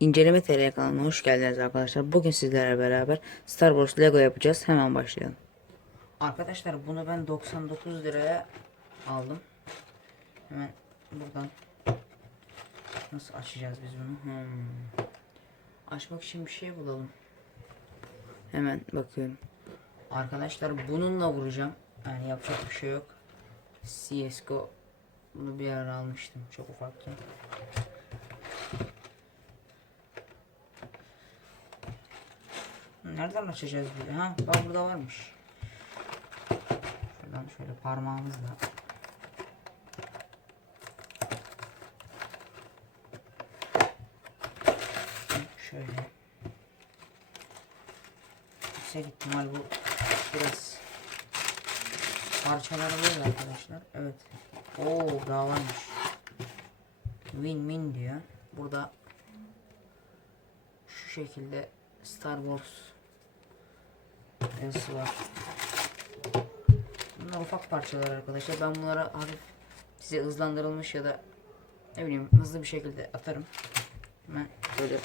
İnceleme TR kanalına hoş geldiniz arkadaşlar. Bugün sizlerle beraber Star Wars Lego yapacağız. Hemen başlayalım. Arkadaşlar bunu ben 99 liraya aldım. Hemen buradan nasıl açacağız biz bunu? Hmm. Açmak için bir şey bulalım. Hemen bakıyorum. Arkadaşlar bununla vuracağım. Yani yapacak bir şey yok. CSGO bunu bir ara almıştım çok ufakken. Nereden açacağız bir Ha bak burada varmış. Şuradan şöyle parmağımızla. Şöyle. Yüksek ihtimal bu biraz parçaları böyle arkadaşlar. Evet. Oo daha varmış. Win win diyor. Burada şu şekilde Star Wars yazısı var. Bunlar ufak parçalar arkadaşlar. Ben bunlara hafif size hızlandırılmış ya da ne bileyim hızlı bir şekilde atarım. Hemen böyle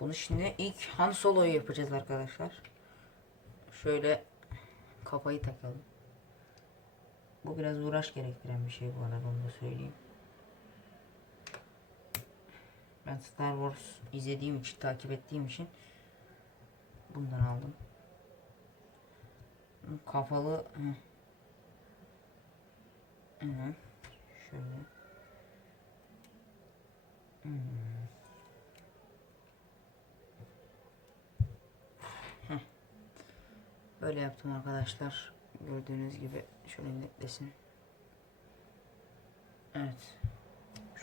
bunu şimdi ilk Han Solo'yu yapacağız arkadaşlar. Şöyle kafayı takalım. Bu biraz uğraş gerektiren bir şey bu arada onu da söyleyeyim. Ben Star Wars izlediğim için, takip ettiğim için bundan aldım. Kafalı hı. Hı. şöyle. Heh. Böyle yaptım arkadaşlar. Gördüğünüz gibi şöyle netlesin. Evet.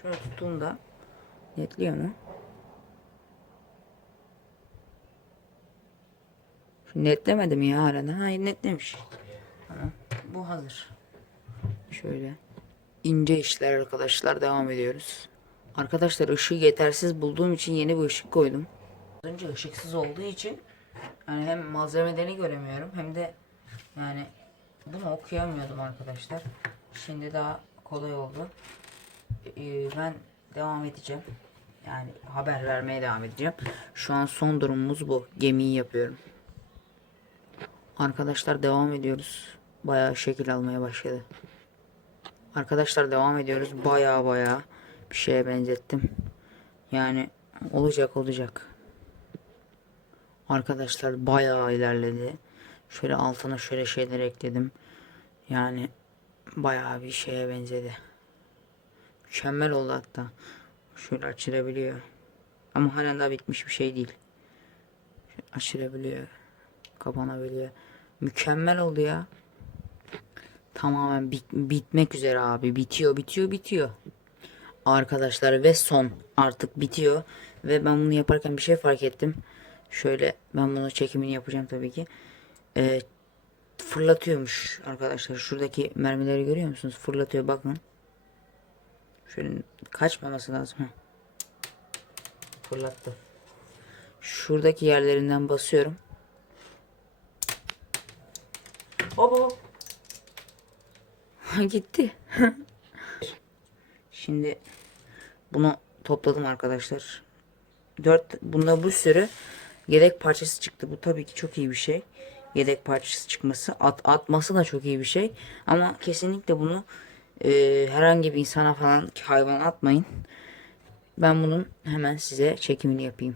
Şöyle tuttuğumda netliyor mu? Şu netlemedi mi ya halen? Hayır netlemiş. Bu hazır. Şöyle. ince işler arkadaşlar devam ediyoruz. Arkadaşlar ışığı yetersiz bulduğum için yeni bir ışık koydum. Az önce ışıksız olduğu için yani hem malzemelerini göremiyorum hem de yani bunu okuyamıyordum arkadaşlar. Şimdi daha kolay oldu. Ee, ben devam edeceğim. Yani haber vermeye devam edeceğim. Şu an son durumumuz bu. Gemiyi yapıyorum. Arkadaşlar devam ediyoruz. Bayağı şekil almaya başladı. Arkadaşlar devam ediyoruz. Bayağı bayağı bir şeye benzettim. Yani olacak olacak. Arkadaşlar bayağı ilerledi. Şöyle altına şöyle şeyler ekledim. Yani bayağı bir şeye benzedi. Mükemmel oldu hatta. Şöyle açılabiliyor. Ama halen daha bitmiş bir şey değil. Açılabiliyor. Kapanabiliyor. Mükemmel oldu ya. Tamamen bit- bitmek üzere abi. Bitiyor, bitiyor, bitiyor. Arkadaşlar ve son artık bitiyor. Ve ben bunu yaparken bir şey fark ettim. Şöyle ben bunu çekimini yapacağım tabii ki. Ee, fırlatıyormuş arkadaşlar. Şuradaki mermileri görüyor musunuz? Fırlatıyor bakın. Şöyle kaçmaması lazım. Fırlattı. Şuradaki yerlerinden basıyorum. Hop hop. Gitti. Şimdi bunu topladım arkadaşlar. 4 bunda bu sürü yedek parçası çıktı. Bu tabii ki çok iyi bir şey. Yedek parçası çıkması, at, atması da çok iyi bir şey. Ama kesinlikle bunu e, herhangi bir insana falan hayvan atmayın. Ben bunun hemen size çekimini yapayım.